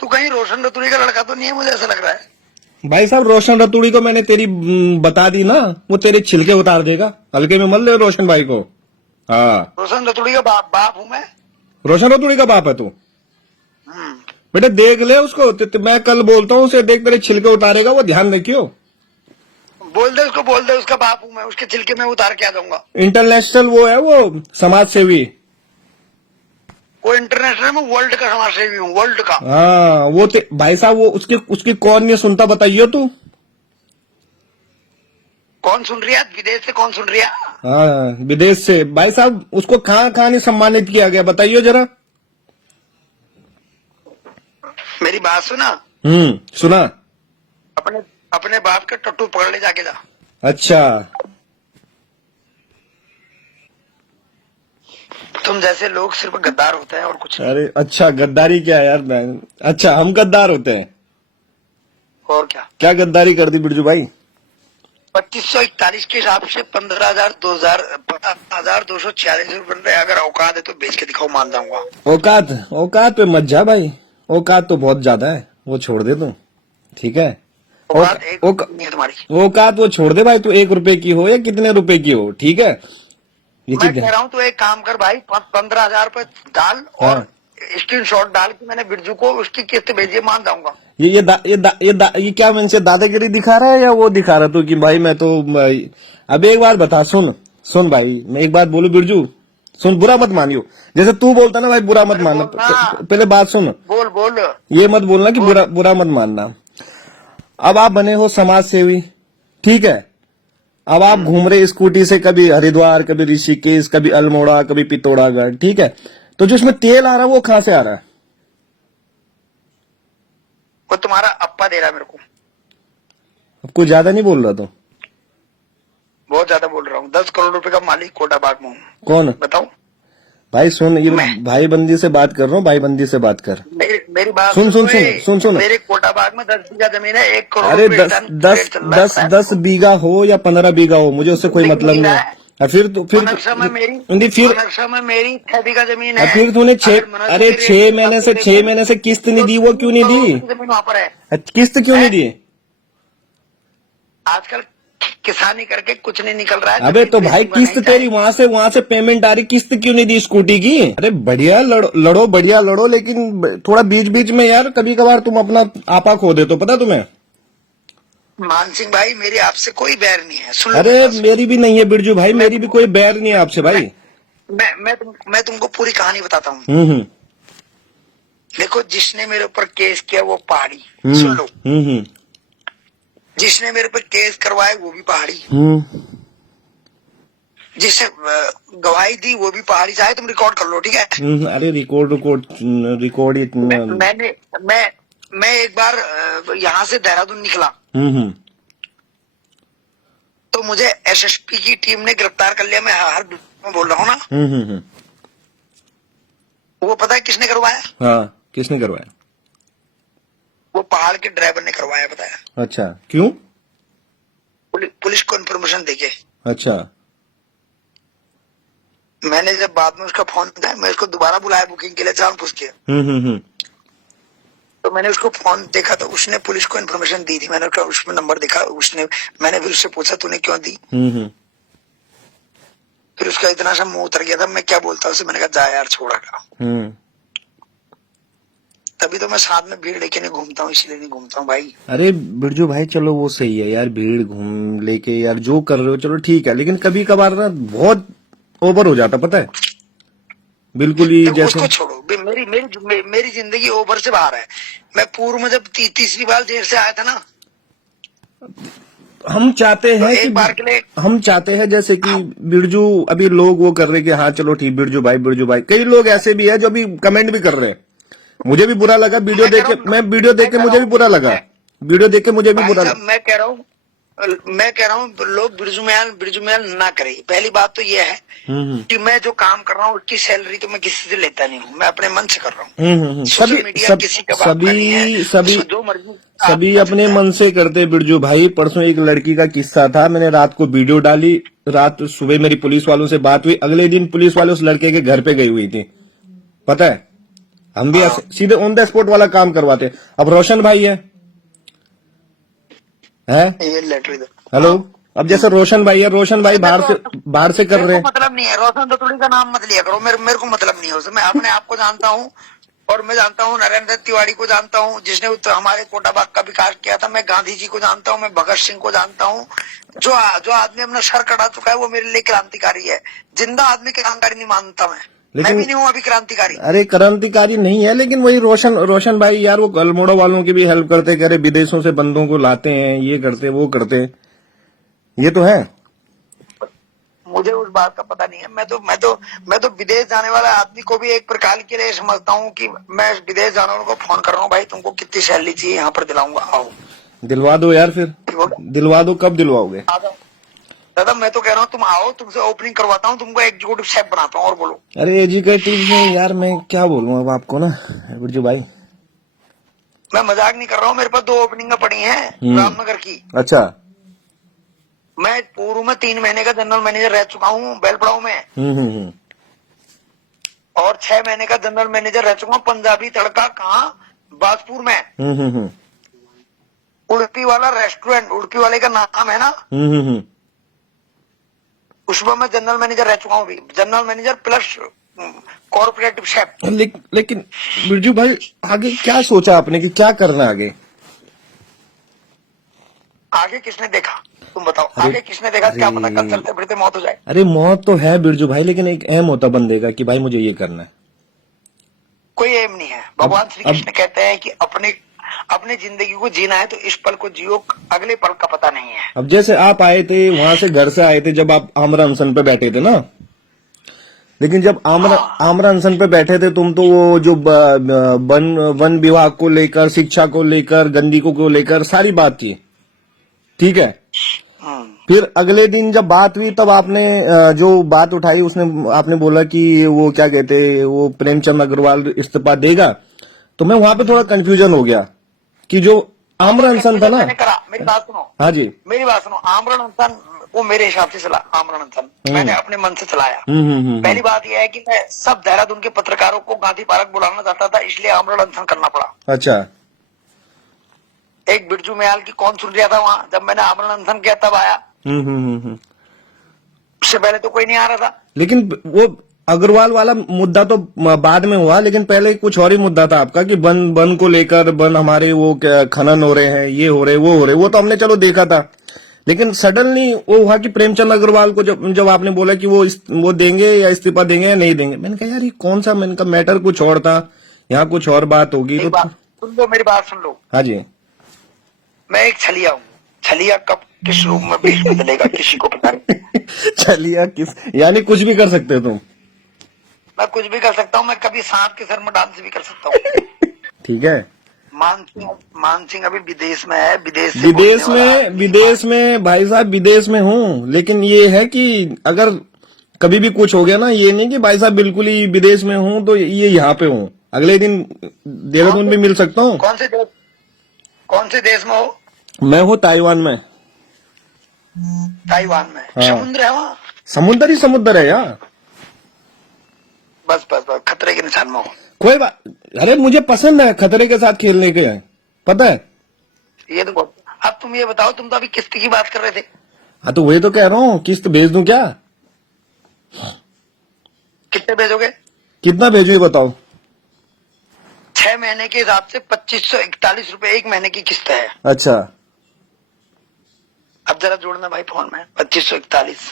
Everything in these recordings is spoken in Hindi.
तू कहीं रोशन रतूड़ी का लड़का तो नहीं है, मुझे ऐसा लग रहा है। भाई साहब रोशन रतूड़ी को मैंने तेरी बता दी ना, वो तेरे छिलके उतार देगा। हल्के में मत ले रोशन भाई को। हाँ, रोशन रतूड़ी का बाप हूँ मैं। रोशन रतूड़ी का बाप है तू? हम्म। बेटा देख ले उसको, मैं कल बोलता हूँ उसे, देख तेरे छिलके उतारेगा वो, ध्यान रखियो। बोल दे उसको, बोल दे उसका बाप हूँ मैं, उसके छिलके में उतार के आ जाऊंगा। इंटरनेशनल वो है, वो समाज सेवी। वो इंटरनेशनल में वर्ल्ड का समाज सेवी हूँ, वर्ल्ड का। हाँ वो भाई साहब वो उसकी कौन नहीं सुनता बताइयो तू। कौन सुन रही है विदेश से, कौन सुन रही है? हाँ विदेश से। भाई साहब उसको कहाँ कहाँ नहीं सम्मानित किया गया बताइयो जरा। मेरी बात सुना। सुना। अपने अपने बाप के टट्टू पकड़ ले जाके जा। अच्छा तुम जैसे लोग सिर्फ गद्दार होते हैं और कुछ नहीं। अरे अच्छा, गद्दारी क्या है यार मैं? अच्छा हम गद्दार होते हैं? और क्या क्या गद्दारी कर दी बिरजू भाई? 2541 के हिसाब से 15,246 रुपए बन रहे। अगर औकात है तो बेच के दिखाओ, मान जाऊंगा। औकात औकात पे मत जा भाई, औकात तो बहुत ज्यादा है, वो छोड़ दे तू। ठीक है, औकात एक नहीं है तुम्हारी। औकात वो छोड़ दे भाई, तू 1 रुपए की हो या कितने रुपए की हो, ठीक है। ये मैं चीज कह रहा हूँ, तो एक काम कर भाई, 15,000 रुपए डाल और स्क्रीनशॉट डाल के मैंने बिरजू को उसकी किस्त भेजिए, मान जाऊंगा। ये क्या मन से दादागिरी दिखा रहा है या वो दिखा रहा तू कि भाई मैं तो अब एक बार बता, सुन भाई, मैं एक बात बोलूं बिरजू, सुन, बुरा मत मानियो। जैसे तू बोलता ना भाई, बुरा मत मानना। पहले बात सुन। बोल। ये मत बोलना कि बुरा मत मानना। अब आप बने हो समाज सेवी, ठीक है। अब आप घूम रहे स्कूटी से, कभी हरिद्वार, कभी ऋषिकेश, कभी अल्मोड़ा, कभी पिथौरागढ़, ठीक है। तो जो उसमें तेल आ रहा है वो कहां से आ रहा है? वो तुम्हारा अप्पा दे रहा है मेरे को। अब कोई ज्यादा नहीं बोल रहा तो? बहुत ज्यादा बोल रहा हूँ। 10 करोड़ रुपए का मालिक कोटाबाग में हूँ। कौन? बताओ भाई सुन, ये भाई बंदी से बात कर रहा हूँ, भाई बंदी से बात कर। मेरी बात सुन। मेरे कोटाबाग में 10 बीघा जमीन है, 1 करोड़ अरे रुपए 10 बीघा हो या 15 बीघा हो, मुझे उससे कोई मतलब नहीं है। फिर नक्शा में मेरी 6 बीघा जमीन है। फिर तूने 6 महीने से किस्त नहीं दी, वो क्यों नहीं दी? जमीन वहाँ पर है। किस्त क्यों नहीं दी? आजकल किसानी करके कुछ नहीं निकल रहा है। अबे तो भाई किस्त तेरी वहां से पेमेंट आ रही, किस्त क्यों नहीं दी स्कूटी की? अरे बढ़िया लड़ो बढ़िया लड़ो, लेकिन थोड़ा बीच बीच में यार कभी कभार तुम अपना आपा खो दे तो पता तुम्हें। मान सिंह भाई, मेरी आपसे कोई बैर नहीं है, सुन लो। अरे मेरी भी नहीं है बिरजू भाई, मेरी भी कोई बैर नहीं है आपसे भाई। मैं तुमको पूरी कहानी बताता हूँ। देखो, जिसने मेरे ऊपर केस किया वो पहाड़ी, सुन लो। जिसने मेरे ऊपर केस करवाए वो भी पहाड़ी, जिसने गवाही दी वो भी पहाड़ी। चाहे तुम रिकॉर्ड कर लो, ठीक है। अरे रिकॉर्ड मैं एक बार यहाँ से देहरादून निकला तो मुझे एसएसपी की टीम ने गिरफ्तार कर लिया। मैं हर में बोल रहा हूँ ना। वो पता है किसने करवाया? हाँ, किसने करवाया? वो पहाड़ के ड्राइवर ने करवाया, बताया। अच्छा, क्यों? पुलिस को इन्फॉर्मेशन देके। अच्छा। मैंने जब बाद में उसका फोन दिया, मैं उसको दोबारा बुलाया बुकिंग के लिए, जान पूछ के। तो मैंने उसको फोन देखा तो उसने पुलिस को इन्फॉर्मेशन दी थी। मैंने उसमें नंबर देखा, मैंने फिर उससे पूछा तूने क्यों दी? फिर उसका इतना सा मुंह उतर गया था, मैं क्या बोलता उसे। मैंने कहा जा यार, छोड़ा। तभी तो मैं साथ में भीड़ लेके नहीं घूमता हूँ, इसलिए नहीं घूमता हूँ भाई। अरे बिरजू भाई चलो वो सही है यार, भीड़ घूम लेके यार जो कर रहे हो चलो ठीक है, लेकिन कभी कभार ना बहुत ओवर हो जाता, पता है। बिल्कुल ही जैसे उसको छोड़ो, मेरी जिंदगी ओवर से बाहर है। मैं पूर्व में जब तीसरी बार जेल से आया था ना, हम चाहते हैं एक बार के लिए हम चाहते हैं जैसे कि बिरजू अभी लोग वो कर रहे कि हाँ चलो ठीक, बिरजू भाई। कई लोग ऐसे भी है जो अभी कमेंट भी कर रहे हैं। मुझे भी बुरा लगा वीडियो देख के, मुझे भी बुरा लगा वीडियो देख के, मुझे भी बुरा लगा। मैं कह रहा हूँ लोग बिरजू महल ना करे। पहली बात तो ये है कि मैं जो काम कर रहा हूँ उसकी सैलरी तो मैं किसी से लेता नहीं हूँ, मैं अपने मन से कर रहा हूँ। सभी अपने मन से करते बिरजू भाई। परसों एक लड़की का किस्सा था, मैंने रात को वीडियो डाली, रात सुबह मेरी पुलिस वालों से बात हुई, अगले दिन पुलिस वाले उस लड़के के घर पे गई हुई थी, पता है। हम भी ऐसे सीधे ऑन द स्पॉट वाला काम करवाते हैं। अब रोशन भाई है ये लेटर इधर। हेलो, अब जैसे रोशन भाई है, रोशन भाई बाहर से कर रहे हैं। मतलब नहीं है, रोशन तो थोड़ी का नाम मत लिया करो, मेरे को मतलब नहीं है उसमें। मैं अपने आप को जानता हूँ, और मैं जानता हूँ नरेंद्र तिवारी को जानता हूँ, जिसने हमारे कोटा बाग का विकास किया था। मैं गांधी जी को जानता हूँ, मैं भगत सिंह को जानता हूँ। जो आदमी अपना सर कटा चुका है वो मेरे लिए क्रांतिकारी है। जिंदा आदमी क्रांतिकारी नहीं मानता मैं भी नहीं हूँ अभी क्रांतिकारी। अरे क्रांतिकारी नहीं है, लेकिन वही रोशन भाई यार, वो अल्मोड़ा वालों की भी हेल्प करते, कह रहे विदेशों से बंदों को लाते हैं, ये करते वो करते, ये तो है। मुझे उस बात का पता नहीं है। मैं तो विदेश जाने वाला आदमी को भी एक प्रकार के लिए समझता हूँ कि मैं विदेश जाने वालों को फोन कर रहा हूँ, भाई तुमको कितनी सैलरी चाहिए, यहाँ पर दिलाऊंगा, आओ। दिलवा दो यार, फिर दिलवा दो, कब दिलवाओगे? दादा मैं तो कह रहा हूँ तुम आओ, तुमसे ओपनिंग करवाता हूँ, तुमको एग्जीक्यूटिव शेफ बनाता हूँ। और बोलो। अरे एजुकेटिव में यार मैं क्या बोलूँ अब आपको ना गुरजू भाई, मैं मजाक नहीं कर रहा हूँ। मेरे पास 2 ओपनिंग पड़ी हैं रामनगर की। अच्छा। मैं पूर्व में 3 महीने का जनरल मैनेजर रह चुका हूँ बेलपड़ाव में। और 6 महीने का जनरल मैनेजर रह चुका हूँ पंजाबी तड़का, कहाँ, बाजपुर में। उड़पी वाला रेस्टोरेंट, उड़पी वाले का नाम है ना, उसमें मैं जनरल मैनेजर रह चुका हूँ भी, general manager plus corporative chef. लेकिन बिरजू भाई आगे क्या सोचा आपने कि क्या करना आगे? आगे किसने देखा, तुम बताओ। आगे किसने देखा? क्या पता कल चलते फिरते मौत हो जाए। अरे मौत तो है बिरजू भाई, लेकिन एक एम होता बंदे का कि भाई मुझे ये करना है। कोई एम नहीं है। भगवान श्री कृष्ण कहते हैं कि अपने जिंदगी को जीना है तो इस पल को जियो, अगले पल का पता नहीं है। अब जैसे आप आए थे वहां से, घर से आए थे, जब आप आमरा अनशन पे बैठे थे ना, लेकिन जब आमरा अनशन पे बैठे थे तुम, तो वो जो वन विभाग को लेकर, शिक्षा को लेकर, गंदगी को लेकर सारी बात थी, ठीक है। फिर अगले दिन जब बात हुई तब आपने जो बात उठाई, उसने आपने बोला कि वो क्या कहते, वो प्रेमचंद अग्रवाल इस्तीफा देगा। तो मैं वहां पे थोड़ा कंफ्यूजन हो गया कि जो आमरण अनशन था ना, मेरी बात सुनो। हाँ जी, मेरी बात सुनो। आमरण अनशन वो मेरे हिसाब से चला, आमरण अनशन मैंने अपने मन से चलाया। पहली बात यह है कि मैं सब देहरादून के पत्रकारों को गांधी पार्क बुलाना चाहता था, इसलिए आमरण अनशन करना पड़ा। अच्छा। एक बिरजू मयाल की कौन सुन रहा था वहां जब मैंने आमरण अनशन किया, तब आया। उससे पहले तो कोई नहीं आ रहा था। लेकिन वो अग्रवाल वाला मुद्दा तो बाद में हुआ, लेकिन पहले कुछ और ही मुद्दा था आपका कि वन को लेकर, वन हमारे वो खनन हो रहे हैं, ये हो रहे, वो हो रहे, वो तो हमने चलो देखा था। लेकिन सडनली वो हुआ कि प्रेमचंद अग्रवाल को जब आपने बोला कि वो देंगे या इस्तीफा देंगे या नहीं देंगे, मैंने कहा यार ये कौन सा, मैंने कहा मैटर कुछ और था, यहाँ कुछ और बात होगी। तो सुन लो, मेरी बात सुन लो। हाँ जी। मैं एक छलिया हूँ। छलिया कब किस रूप में भेष बदलेगा किसी को पता नहीं। छलिया किस, यानी कुछ भी कर सकते हो तुम? मैं कुछ भी कर सकता हूँ। मैं कभी सांप के सर में डांस भी कर सकता हूँ। ठीक है। मान सिंह अभी विदेश में है। विदेश में भाई साहब, विदेश में हूँ, लेकिन ये है कि अगर कभी भी कुछ हो गया ना, ये नहीं कि भाई साहब बिल्कुल ही विदेश में हूँ तो ये यहाँ पे हूँ, अगले दिन देहरादून भी मिल सकता हूँ। कौन से देश में हो? मैं हूँ ताइवान में। ताइवान में? हाँ। समुद्र है वहाँ? समुद्र ही समुद्र है यार। बस खतरे के निशान में हो। कोई बात, अरे मुझे पसंद है खतरे के साथ खेलने के, पता है ये तो बहुत। अब तुम ये बताओ, तुम तो अभी किस्त की बात कर रहे थे। हाँ तो वही तो कह रहा हूँ, किस्त भेज दूं क्या? कितने भेजोगे? कितना भेजू ये बताओ। 6 महीने के हिसाब से 2541 रुपए 1 महीने की किस्त है। अच्छा। अब जरा जोड़ना भाई फोन में, 2541।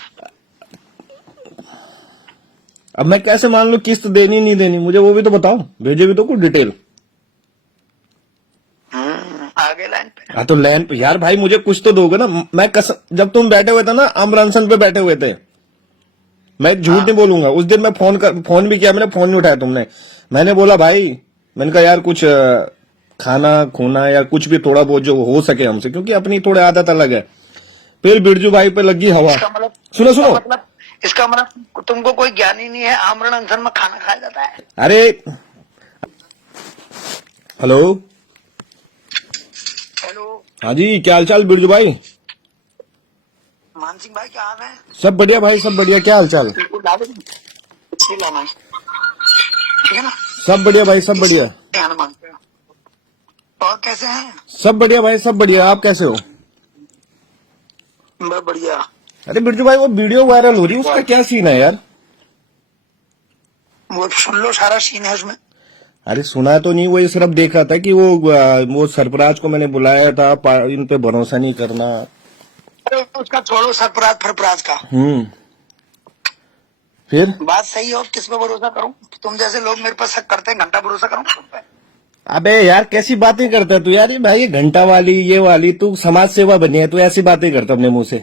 अब मैं कैसे मान लूं किस्त देनी नहीं देनी, मुझे वो भी तो बताओ, भेजो भी तो कुछ डिटेल। आगे लाइन पे। हाँ तो लाइन पे यार भाई, मुझे कुछ तो दोगे ना। मैं जब तुम बैठे हुए थे ना, अमरानसन पे बैठे हुए थे, मैं झूठ नहीं बोलूंगा, उस दिन मैं फोन भी किया, मैंने फोन नहीं उठाया तुमने। मैंने बोला भाई, मैंने कहा यार कुछ खाना खूना या कुछ भी थोड़ा बहुत जो हो सके हमसे, क्योंकि अपनी थोड़ी आदत अलग है। फिर बिरजू भाई पे लगी हवा। सुनो इसका मतलब तुमको कोई ज्ञान ही नहीं है। आमरण अनशन में खाना खाया जाता है। अरे हेलो हाँ जी, क्या हाल चाल बिरजू भाई? मान सिंह भाई क्या हाल है? सब बढ़िया भाई, सब बढ़िया। क्या हाल चाल? ठीक है ना? सब बढ़िया भाई, सब बढ़िया, ध्यान मांगते हैं। और कैसे हैं? सब बढ़िया भाई, सब बढ़िया। आप कैसे हो? मैं बढ़िया। अरे बिरजू भाई, वो वीडियो वायरल हो रही है, उसका क्या सीन है यार? वो सुन लो, सारा सीन है उसमें। अरे सुना तो नहीं, वो ये सिर्फ देखा था कि वो सरफराज को मैंने बुलाया था, इन पे भरोसा नहीं करना। अरे उसका छोड़ो, सरफराज फरफराज का। फिर बात सही है, और किस पे भरोसा करूं? तुम जैसे लोग मेरे पर शक करते हैं, घंटा भरोसा करूं तुम पे? अबे यार, कैसी बातें करता है तू यार? ये भाई, ये घंटा वाली, ये वाली, तू समाज सेवा बनी है, तू ऐसी बातें करता अपने मुंह से।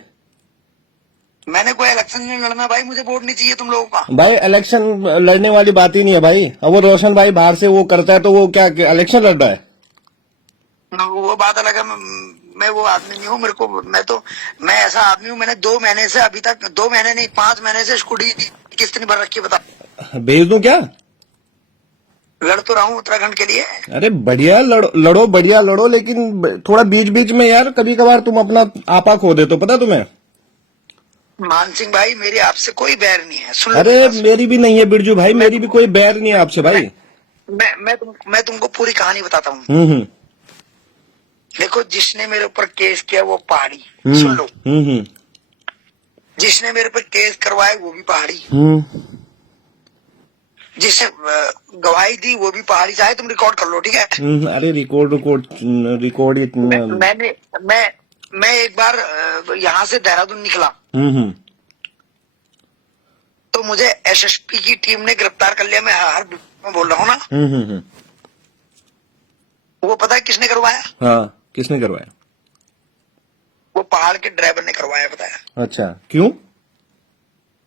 मैंने कोई इलेक्शन नहीं लड़ना भाई, मुझे वोट नहीं चाहिए तुम लोगों का। भाई इलेक्शन लड़ने वाली बात ही नहीं है भाई। अब वो रोशन भाई बाहर से वो करता है, तो वो क्या इलेक्शन लड़ रहा है? वो बात अलग है। मैं वो आदमी नहीं हूँ। मेरे को मैं ऐसा आदमी हूँ, मैंने 2 महीने से अभी तक, 2 महीने नहीं 5 महीने से स्कूटी की किस्त नहीं भर रखी है, बता। भेज दूं क्या? लड़ तो रहा हूँ उत्तराखंड के लिए। अरे बढ़िया, लड़ो बढ़िया लड़ो, लेकिन थोड़ा बीच बीच में यार, कभी कभार तुम अपना आपा खो देते हो, पता तुम्हें? मान सिंह भाई, मेरी आपसे कोई बैर नहीं है, सुन लो। अरे मेरी भी नहीं है बिरजू भाई, मेरी भी कोई बैर नहीं है आपसे भाई। मैं तुमको पूरी कहानी बताता हूँ। हम्म। देखो, जिसने मेरे ऊपर केस किया वो पहाड़ी, हम्म। सुन लो। हम्म। जिसने मेरे पर केस करवाए वो भी पहाड़ी, जिसने गवाही दी वो भी पहाड़ी। चाहे तुम रिकॉर्ड कर लो, ठीक है? अरे रिकॉर्ड इतना। मैं एक बार यहाँ से देहरादून निकला, तो मुझे एसएसपी की टीम ने गिरफ्तार कर लिया। मैं हर में बोल रहा हूँ ना। वो पता है किसने करवाया? हाँ, किसने करवाया? वो पहाड़ के ड्राइवर ने करवाया, बताया। अच्छा, क्यों?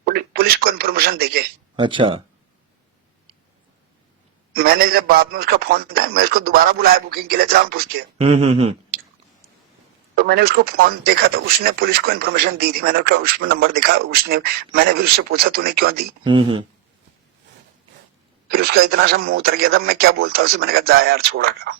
पुलिस को इन्फॉर्मेशन देके। अच्छा। मैंने जब बाद में उसका फोन था, मैं उसको दोबारा बुलाया बुकिंग के लिए, जौनपुर के। तो मैंने उसको फोन देखा, तो उसने पुलिस को इन्फॉर्मेशन दी थी। मैंने उसमें नंबर देखा, मैंने फिर उससे पूछा तूने क्यों दी? फिर उसका इतना सा मुंह उतर गया था, मैं क्या बोलता उसे। मैंने कहा जा यार, छोड़ा का।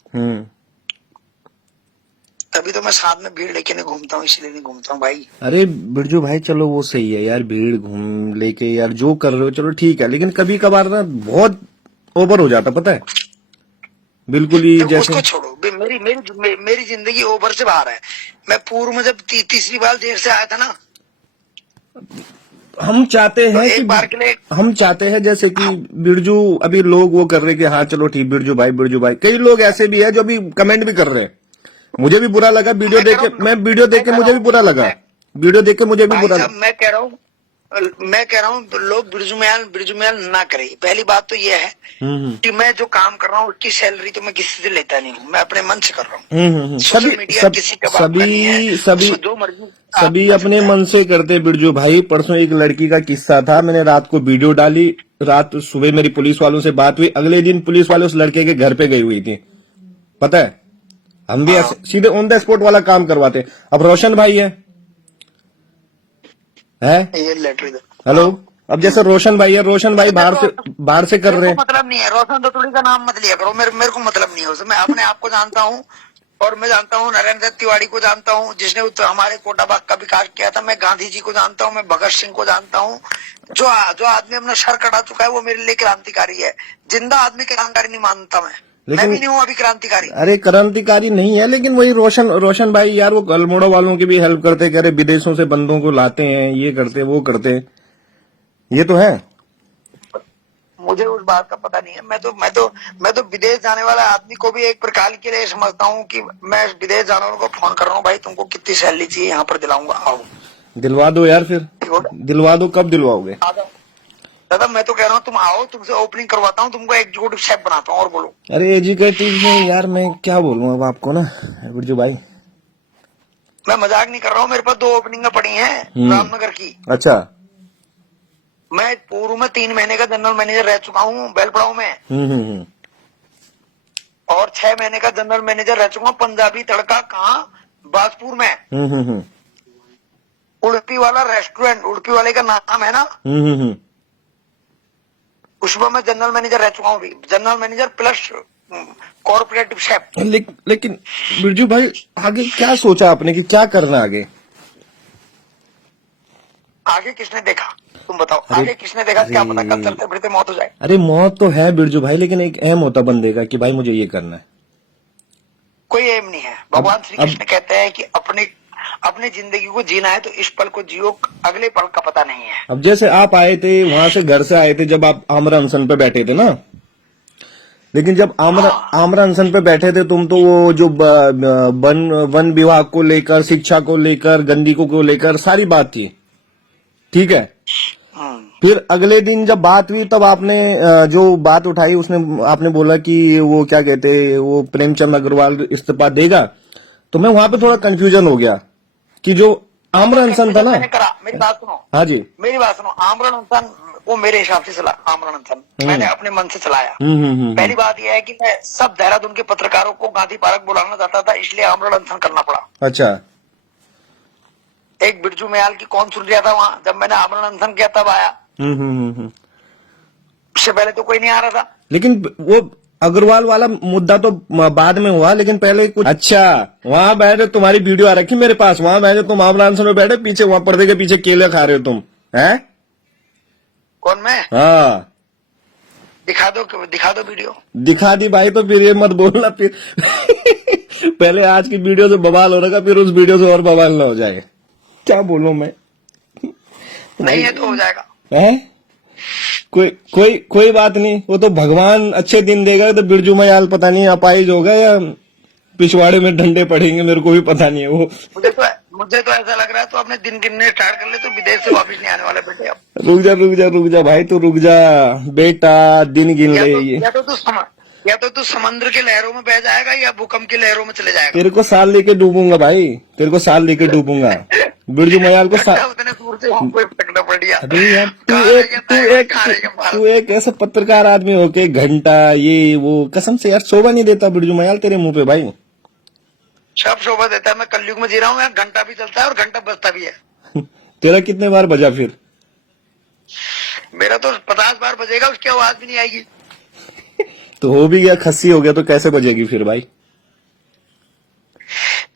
तभी तो मैं साथ में भीड़ लेके नहीं घूमता हूँ, इसलिए नहीं घूमता हूँ भाई। अरे बिरजू भाई, चलो वो सही है यार, भीड़ घूम लेके यार जो कर रहे हो चलो ठीक है, लेकिन कभी कभार ना बहुत ओवर हो जाता, पता है? बिल्कुल ही जैसे। उसको छोड़ो, मेरी जिंदगी ओवर से बाहर है। मैं पूर्व में जब तीसरी बार जेल से आया था ना, हम चाहते हैं तो एक बार के लिए हम चाहते हैं जैसे कि बिरजू, अभी लोग वो कर रहे कि हाँ चलो ठीक, बिरजू भाई। कई लोग ऐसे भी है जो अभी कमेंट भी कर रहे हैं। मुझे भी बुरा लगा वीडियो देख के, वीडियो देख के मुझे भी बुरा लगा, वीडियो देख के मुझे भी बुरा लगा। मैं कह रहा हूँ लोग बिरजुमैल ना करे। पहली बात तो ये है कि मैं जो काम कर रहा हूँ उसकी सैलरी तो मैं किसी से लेता नहीं हूँ, मैं अपने मन से कर रहा हूँ। सोशल मीडिया किसी का बाप का नहीं है, जो मर्जी सभी अपने मन से करते बिरजू भाई। परसों एक लड़की का किस्सा था, मैंने रात को वीडियो डाली, रात सुबह मेरी पुलिस वालों से बात हुई, अगले दिन पुलिस वाले उस लड़के के घर पे गई हुई थी, पता है? हम भी ऐसे सीधे ऑन द स्पॉट वाला काम करवाते। अब रोशन भाई है ये लेटर। हेलो, अब जैसे रोशन भाई है, रोशन भाई बाहर से कर रहे हैं। मतलब नहीं है, रोशन दत्तुड़ी का नाम मत लिया करो, मेरे को मतलब नहीं है उससे। मैं अपने आप को जानता हूँ, और मैं जानता हूँ नरेंद्र तिवारी को जानता हूँ, जिसने हमारे कोटा बाग का विकास किया था। मैं गांधी जी को जानता हूँ, मैं भगत सिंह को जानता हूँ। जो आदमी अपना सर कटा चुका है वो मेरे लिए क्रांतिकारी है। जिंदा आदमी क्रांतिकारी नहीं मानता मैं भी नहीं हूँ अभी क्रांतिकारी। अरे क्रांतिकारी नहीं है, लेकिन वही रोशन भाई यार, वो अल्मोड़ा वालों की भी हेल्प करते, कह रहे विदेशों से बंदों को लाते हैं, ये करते वो करते, ये तो है। मुझे उस बात का पता नहीं है। मैं तो विदेश जाने वाला आदमी को भी एक प्रकार के लिए समझता हूँ कि मैं विदेश जाने वालों को फोन कर रहा हूँ, भाई तुमको कितनी सैलरी चाहिए, यहाँ पर दिलाऊंगा, आओ। दिलवा दो यार, फिर दिलवा दो, कब दिलवाओगे? दादा मैं तो कह रहा हूँ तुम आओ, तुमसे ओपनिंग करवाता हूँ, तुमको एग्जीक्यूटिव शेफ बनाता हूँ। और बोलो। अरे एजुकेटिव में यार मैं क्या बोलूँ अब आपको ना बिरजू भाई, मैं मजाक नहीं कर रहा हूँ। मेरे पास 2 ओपनिंग पड़ी हैं रामनगर की। अच्छा। मैं पूर्व में 3 महीने का जनरल मैनेजर रह चुका हूँ बेलपड़ाव में। और 6 महीने का जनरल मैनेजर रह चुका हूँ पंजाबी तड़का, कहाँ? बाजपुर में। उड़पी वाला रेस्टोरेंट, उड़पी वाले का नाम है ना, उसमें मैं जनरल मैनेजर रह चुका हूँ भी। General manager plus corporative chef. लेकिन बिरजू भाई आगे क्या सोचा आपने कि क्या करना आगे? आगे किसने देखा? तुम बताओ आगे किसने देखा, क्या पता कल चलते फिरते मौत हो जाए। अरे मौत तो है बिरजू भाई, लेकिन एक एम होता बंदे का कि भाई मुझे ये करना है। कोई एम नहीं है। भगवान श्री अब- कृष्ण कहते हैं कि अपनी जिंदगी को जीना है तो इस पल को जियो, अगले पल का पता नहीं है। अब जैसे आप आए थे वहां से, घर से आए थे जब आप आमर अनशन पे बैठे थे ना, लेकिन जब आमर अनशन पे बैठे थे तुम, तो वो जो वन विभाग को लेकर, शिक्षा को लेकर, गंदगी को लेकर सारी बात थी, ठीक है। फिर अगले दिन जब बात हुई तब आपने जो बात उठाई उसने, आपने बोला कि वो क्या कहते, वो प्रेमचंद अग्रवाल इस्तीफा देगा। तो मैं वहां पे थोड़ा कंफ्यूजन हो गया कि जो आमरण अनशन था ना, मैंने करा, मेरी बात सुनो, हाँ जी, मेरी बात सुनो, आमरण अनशन वो मेरे हिसाब से चला, आमरण अनशन मैंने अपने मन से चलाया। पहली बात यह है कि मैं सब देहरादून के पत्रकारों को गांधी पार्क बुलाना चाहता था, इसलिए आमरण अनशन करना पड़ा। अच्छा, एक बिरजू मयाल की कौन सुन रहा था वहां, जब मैंने आमरण अनशन किया तब आया, उससे पहले तो कोई नहीं आ रहा था। लेकिन वो अग्रवाल वाला मुद्दा तो बाद में हुआ, लेकिन पहले कुछ, अच्छा वहां बैठे, तुम्हारी वीडियो आ रखी मेरे पास, वहां बैठे तुम आमरण अनशन में बैठे, पीछे वहां पर्दे के पीछे केले खा रहे हो तुम, हैं? कौन मैं? हाँ, दिखा दो वीडियो। दिखा दी भाई, तो फिर ये मत बोलना फिर पहले आज की वीडियो से बवाल हो रहा, फिर उस वीडियो से और बवाल ना हो जाए। क्या बोलूं मैं? नहीं है तो हो जाएगा। है कोई बात नहीं, वो तो भगवान अच्छे दिन देगा। तो बिरजू मयाल पता नहीं अपाहिज होगा या पिछवाड़े में डंडे पड़ेंगे, मेरे को भी पता नहीं है वो। मुझे तो ऐसा लग रहा है तो अपने दिन गिनने स्टार्ट कर ले, तो विदेश से वापस नहीं आने वाले बेटे अब। रुक जा भाई, तू रुक जा बेटा, दिन गिन ले ये। या तो तू समुद्र के लहरों में बह जाएगा या भूकंप की लहरों में चले जाएगा। तेरे को साल लेके डूबूंगा भाई, तेरे को साल लेके डूबूंगा। बिरजू मयाल को उतने दूर से हमको पकड़ना पड़ गया। अरे यार, तू एक ऐसा पत्रकार आदमी हो के घंटा ये वो, कसम से यार शोभा नहीं देता बिरजू मयाल तेरे मुंह पे भाई। सब शोभा देता है, मैं कलयुग में जी रहा हूँ, यहाँ घंटा भी चलता है और घंटा बजता भी है। तेरा कितने बार बजा फिर? मेरा तो 50 बार बजेगा, उसकी आवाज भी नहीं आएगी। तो हो भी गया, खस्सी हो गया, तो कैसे बजेगी फिर भाई?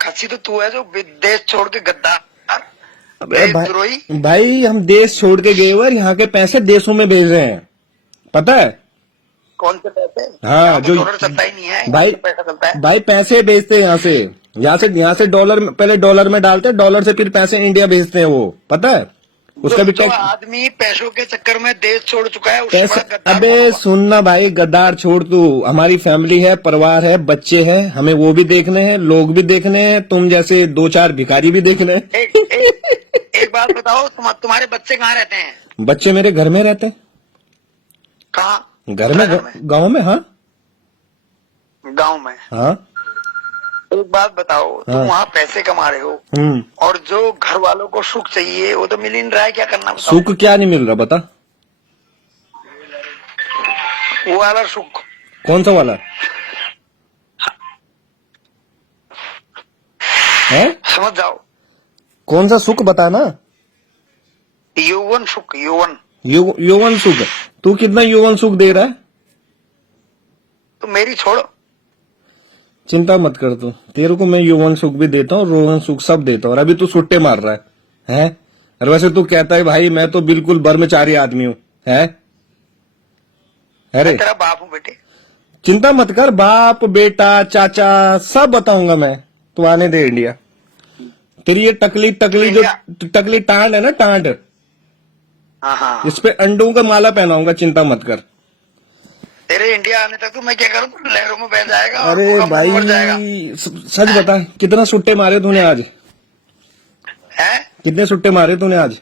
खस्सी तो तू है जो देश छोड़ के गद्दार, अबे देशद्रोही। भाई हम देश छोड़ के गए और यहाँ के पैसे देशों में भेज रहे हैं, पता है? कौन से पैसे? हाँ, जो डॉलर चलता ही नहीं है भाई, पैसा चलता है भाई पैसे भेजते हैं यहाँ से डॉलर, पहले डॉलर में डालते हैं, डॉलर से फिर पैसे इंडिया भेजते हैं, वो पता है? उसका भी जो आदमी पैसों के चक्कर में देश छोड़ चुका है उससे बड़ा गद्दार अबे कौन होगा? सुनना भाई, गद्दार छोड़ तू, हमारी फैमिली है, परिवार है, बच्चे हैं, हमें वो भी देखने हैं, लोग भी देखने हैं, तुम जैसे 2-4 भिखारी भी देखने हैं। एक बात बताओ, तुम्हारे बच्चे कहाँ रहते हैं? बच्चे मेरे घर में रहते हैं। कहाँ? घर में, गाँव में। हाँ, गाँव में। हाँ। एक बात बताओ, तुम वहाँ पैसे कमा रहे हो और जो घर वालों को सुख चाहिए वो तो मिल ही नहीं रहा है, क्या करना बताओ? सुख क्या नहीं मिल रहा बता? वो वाला सुख। कौन सा वाला है? समझ जाओ। कौन सा सुख बताना? यौवन सुख, यौवन। यौवन सुख? तू कितना यौवन सुख दे रहा है? तो मेरी छोड़ो, चिंता मत कर तू, तेरे को मैं यौवन सुख भी देता हूँ, रोहन सुख सब देता हूँ। और अभी तू सुट्टे मार रहा है? और वैसे तू कहता है भाई मैं तो बिल्कुल ब्रह्मचारी आदमी हूँ, है? अरे तेरा बाप हूँ बेटे। चिंता मत कर, बाप बेटा चाचा सब बताऊंगा मैं, तू आने दे इंडिया। तेरी ये टकली टांड है ना, टांड, हाँ, इस पे अंडों का माला पहनाऊंगा, चिंता मत कर। तेरे इंडिया आने तक तो मैं क्या करूँ, तो लहरों में बह जाएगा। अरे भाई सच बता, कितना सुट्टे मारे तूने आज? है? कितने सुट्टे मारे तूने आज?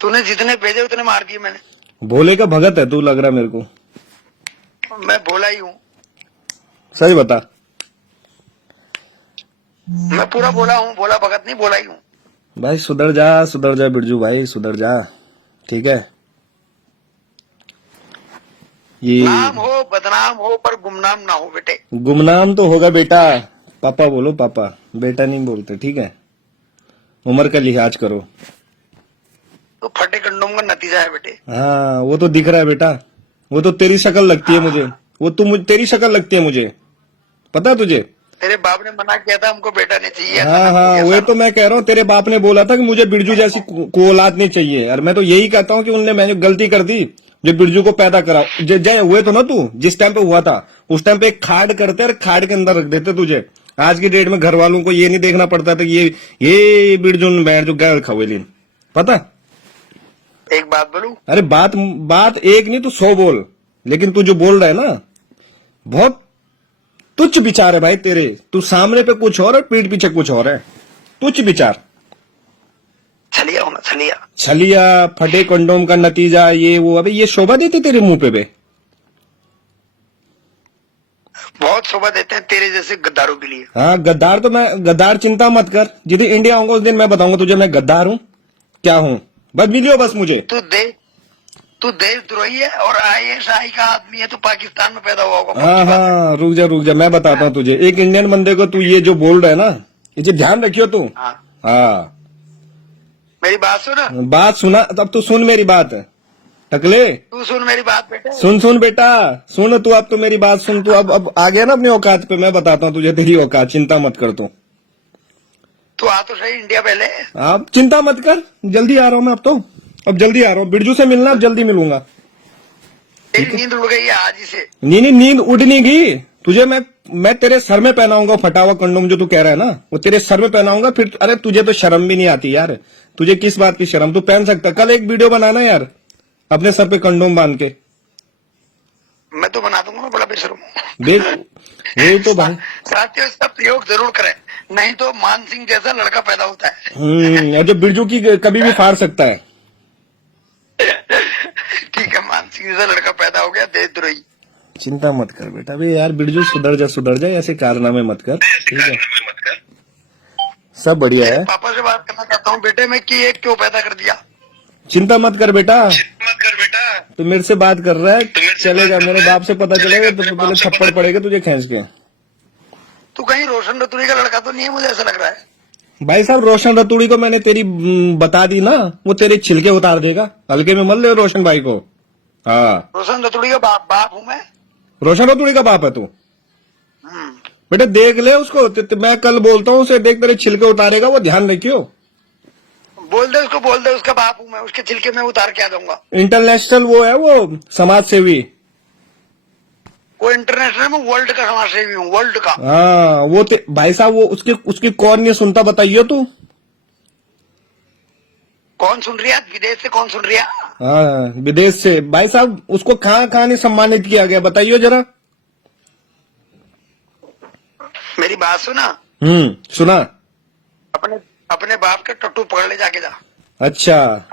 तूने जितने भेजे उतने मार दिए मैंने। भोले का भगत है तू, लग रहा मेरे को। मैं भोला ही हूँ। सच बता। मैं पूरा भोला हूँ, भोला भगत नहीं, भोला ही हूँ। भाई सुधर जा बिरजू भाई, सुधर जा, ठीक है? ये नाम हो बदनाम हो पर गुमनाम ना हो बेटे। गुमनाम तो होगा बेटा, पापा बोलो, पापा, बेटा नहीं बोलते, ठीक है? उम्र का लिहाज करो। तो फटे कंडोम का नतीजा है बेटे। हाँ, वो तो दिख रहा है बेटा, वो तो तेरी शक्ल लगती है मुझे, वो तेरी शक्ल लगती है मुझे, पता है तुझे? तेरे बाप ने मना किया था हमको बेटा नहीं चाहिए, ऐसा हाँ ना हाँ, बोलिए वही सर। तो मैं कह रहा हूँ, तेरे बाप ने बोला था कि मुझे बिरजू जैसी को औलाद नहीं चाहिए यार। मैं तो यही कहता हूँ कि उनने मैंने गलती कर दी जो बिरजू को पैदा करा। जय हुए तो ना तू, जिस टाइम पे हुआ था उस टाइम पे एक खाड करते और खाड के अंदर रख देते तुझे। आज की डेट में घर वालों को ये नहीं देखना पड़ता था कि ये बिरजू बैठ जो गैर खवेली, पता। एक बात बोलूं, अरे बात बात एक नहीं, तू 100 बोल, लेकिन तू जो बोल रहा है ना, बहुत तुच्छ विचार है भाई तेरे। तू सामने पे कुछ और पीठ पीछे कुछ और है। तुच्छ विचार। छलिया होना छलिया। छलिया, फटे कंडोम का नतीजा, ये वो, अबे ये शोभा देती तेरे मुंह पे बे। बहुत शोभा देते हैं तेरे जैसे गद्दारों के लिए। हाँ गद्दार, तो मैं गद्दार, चिंता मत कर, जिस दिन इंडिया आऊंगा उस दिन मैं बताऊंगा तुझे मैं गद्दार हूं क्या हूं। बस मिलियो बस मुझे। तू देशद्रोही है और ISI का आदमी है, तू पाकिस्तान में पैदा हुआ होगा, हाँ पक्की बात है। हाँ, रुक जा मैं बताता हूँ तुझे। एक इंडियन बंदे को तू ये जो बोल रहा है ना, ये ध्यान रखियो तू। हाँ, हाँ, मेरी बात सुन। बात सुना, तब तू सुन मेरी बात टकले। तू सुन मेरी बात बेटे। सुन बेटा, सुन तू, अब तो मेरी बात सुन तू। अब आ गया ना अपनी औकात पे, मैं बताता हूँ तुझे तेरी औकात, चिंता मत कर तू। तू आ तो सही इंडिया पहले। आप चिंता मत कर, जल्दी आ रहा हूँ मैं। अब जल्दी आ रहा हूँ, बिरजू से मिलना, अब जल्दी मिलूंगा। तेरी नींद उड़ गई है आज ही से। नहीं, नींद उड़ नहीं गई तुझे। मैं तेरे सर में पहनाऊंगा फटा हुआ कंडोम जो तू कह रहा है ना, वो तेरे सर में पहनाऊंगा फिर। अरे तुझे तो शर्म भी नहीं आती यार, तुझे किस बात की शर्म? तू पहन सकता, कल एक वीडियो बनाना यार अपने सर पे कंडोम बांध के। मैं तो बना दूंगा ना, बड़ा बेशर्म हूँ। देख, वही तो भाई। साथियों इसका प्रयोग जरूर करें, नहीं तो मान सिंह जैसा लड़का पैदा होता है। और जो बिरजू की कभी भी फाड़ सकता है। ठीक है, मान सिंह जैसा लड़का पैदा हो गया, देशद्रोही। चिंता मत कर बेटा। अभी यार बिरजू सुधर जा, ऐसे कारनामे मत कर, ठीक है? सब बढ़िया है। पापा से बात करना चाहता हूँ बेटे में कि एक क्यों पैदा कर दिया। चिंता मत कर बेटा, तू मेरे से बात कर रहा है, चलेगा मेरे बाप से पता चलेगा तो पहले थप्पड़ पड़ेगा तुझे खींच के। तू कहीं रोशन रतुड़ी का लड़का तो नहीं है, मुझे ऐसा लग रहा है। भाई साहब, रोशन रतुड़ी को मैंने तेरी बता दी ना, वो तेरे छिलके उतार देगा। हल्के में मत ले रोशन भाई को। हाँ, रोशन रतुड़ी का बाप हूँ मैं। रोशन रतुड़ी का बाप है तू? हम्म। बेटा देख ले उसको, मैं कल बोलता हूँ उसे, देख तेरे छिलके उतारेगा वो, ध्यान रखियो। बोल दे उसका बाप हूँ मैं, उसके छिलके में उतार के आ जाऊंगा। इंटरनेशनल वो है, वो समाज सेवी। वो इंटरनेशनल में वर्ल्ड का समाज सेवी हूँ, वर्ल्ड का। हाँ वो भाई साहब, वो उसकी कौन नहीं सुनता बताइयो तू। कौन सुन रही है विदेश से, कौन सुन रही है? हाँ विदेश से भाई साहब, उसको कहाँ कहाँ नहीं सम्मानित किया गया बताइयो जरा। मेरी बात सुना। सुना। अपने अपने बाप के टट्टू पकड़ ले जाके जा। अच्छा,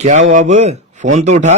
क्या हुआ अब? फोन तो उठा।